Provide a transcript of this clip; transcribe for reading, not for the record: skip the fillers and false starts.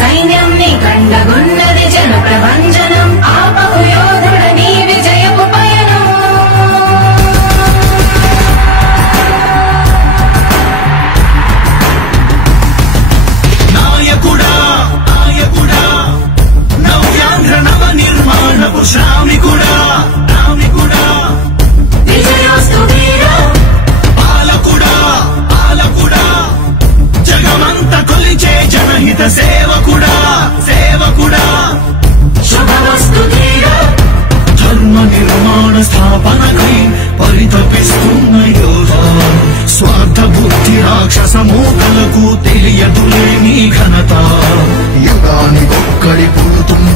సైన్యం నీ కండగున్నది జన ప్రభంజనం ఆపహు యోధుడ నీ విజయపు పయనం నాయకుడా నాయకుడా నవ్యాంధ్ర నవ నిర్మాణపు శ్రామికుడా రామికుడా విజయోస్తు వీరా పాలకుడా పాలకుడా జగమంత కొలిచే జనహిత సేవకుడా సేవకుడా శుభమస్తు ధీరా ధర్మ నిర్మాణ స్థాపనకై పరితపిస్తున్న యోధా స్వార్థ బుద్ధి రాక్షస మూకలకు తెలియదులే నీ ఘనత యుగానికొక్కడి పుడుతున్న